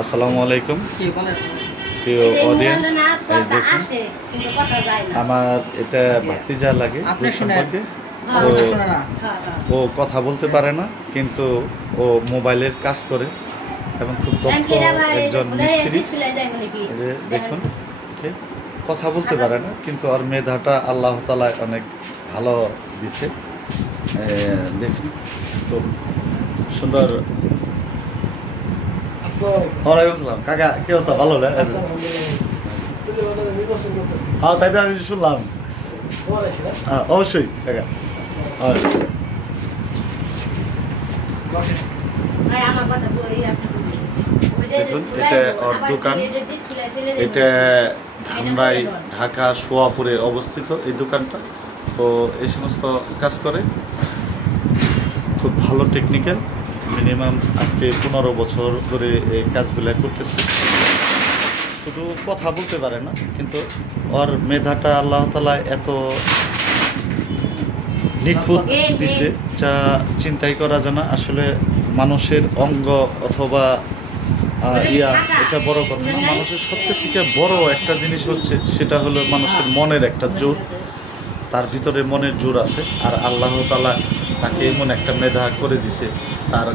আসসালামু আলাইকুম প্রিয় অডিয়েন্স। দেখুন আমার এটা ভাতিজা লাগে সম্পর্কে। ও কথা বলতে পারে না, কিন্তু ও মোবাইলের কাজ করে এবং খুব দক্ষ একজন মিস্ত্রি। দেখুন কথা বলতে পারে না, কিন্তু ওর মেধাটা আল্লাহ তাআলা অনেক ভালো দিছে। দেখুন খুব সুন্দর। ওয়ালাইকুম আসসালাম কাকা, কি অবস্থা? ভালো না? হ্যাঁ তাই তো আমি শুনলাম। অবশ্যই কাকা। দেখুন এটা ওর দোকান, এটা ধামরাই ঢাকা সোয়াপুরে অবস্থিত এই দোকানটা। তো এই সমস্ত কাজ করে, খুব ভালো টেকনিক্যাল। মিনিমাম আজকে 15 বছর ধরে এই কাজগুলো করতেছে। শুধু কথা বলতে পারে না, কিন্তু ওর মেধাটা আল্লাহ তাআলা এত নিখুঁত দিছে যা চিন্তাই করা যায় না। আসলে মানুষের অঙ্গ অথবা এটা বড় কথা না। মানুষের সত্যের থেকে বড় একটা জিনিস হচ্ছে, সেটা হলো মানুষের মনের একটা জোর। তার ভিতরে মনের জোর আছে, আর আল্লাহ তাআলা তাকে এমন একটা মেধা করে দিছে তার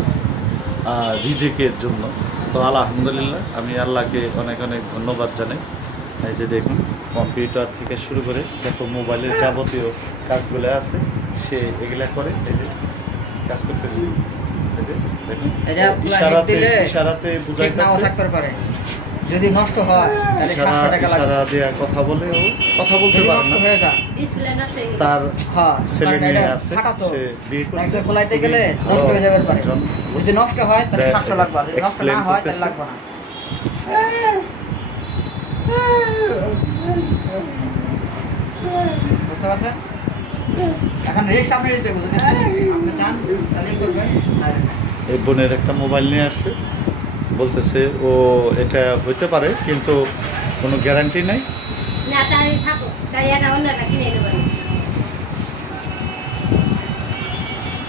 রিজিকের জন্য। তো আলহামদুলিল্লাহ, আমি আল্লাহকে অনেক অনেক ধন্যবাদ জানাই। এই যে দেখুন, কম্পিউটার থেকে শুরু করে যত মোবাইলের যাবতীয় কাজগুলো আছে সে এগুলা করে। এই যে কাজ করতেছি, এই যে দেখুন ইশারাতে বুঝাইতেছে। যদি নষ্ট হয় তাহলে 700 টাকা লাগবে। ইশারা দেয়া কথা বলে, ও কথা বলতে পারে না। তার ছেলে মেয়ে আছে, সে বিয়ে করছে, খোলাইতে গেলে নষ্ট হয়ে যাবে পারে। যদি নষ্ট হয় তাহলে 700 লাগবে, যদি নষ্ট না হয় তাহলে লাগবে না। বুঝতে পারছেন? এখন রিস্ক আপনি নিতে হবে। যদি আপনি চান তাহলেই করবেন। এই বোনের একটা মোবাইল নিয়ে আসছে, বলতেছে ও এটা হইতে পারে, কিন্তু কোনো গ্যারান্টি নাই।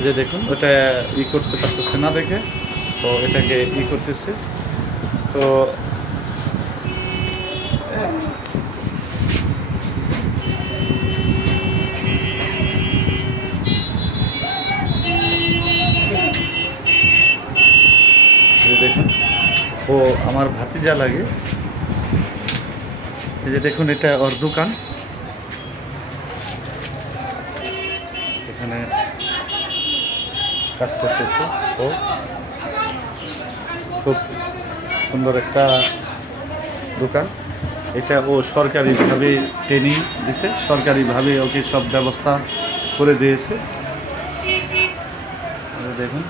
যে দেখুন ওটা করতে পারতেছে না দেখে, তো এটাকে করতেছে। তো দেখুন ও আমার ভাতিজা লাগে। এই যে দেখুন এটা ওর দোকান, এখানে কাজ করতেছে। ও খুব সুন্দর একটা দোকান। এটা ও সরকারিভাবে ট্রেনিং দিছে, সরকারিভাবে ওকে সব ব্যবস্থা করে দিয়েছে। দেখুন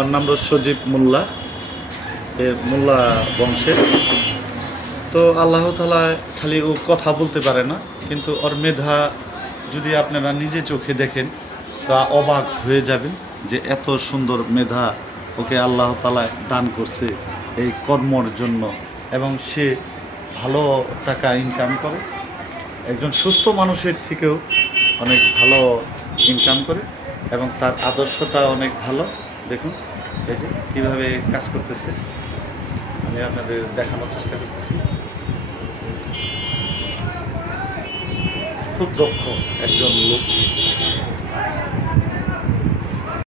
ওর নাম সজীব মোল্লা, মোল্লা বংশের। তো আল্লাহ তাআলা খালি ও কথা বলতে পারে না, কিন্তু ওর মেধা যদি আপনারা নিজে চোখে দেখেন তা অবাক হয়ে যাবেন যে এত সুন্দর মেধা ওকে আল্লাহ তাআলা দান করছে এই কর্মর জন্য। এবং সে ভালো টাকা ইনকাম করে, একজন সুস্থ মানুষের থেকেও অনেক ভালো ইনকাম করে, এবং তার আদর্শটা অনেক ভালো। দেখুন এই যে কীভাবে কাজ করতেছে, আমি আপনাদের দেখানোর চেষ্টা করতেছি। খুব দক্ষ একজন লোক।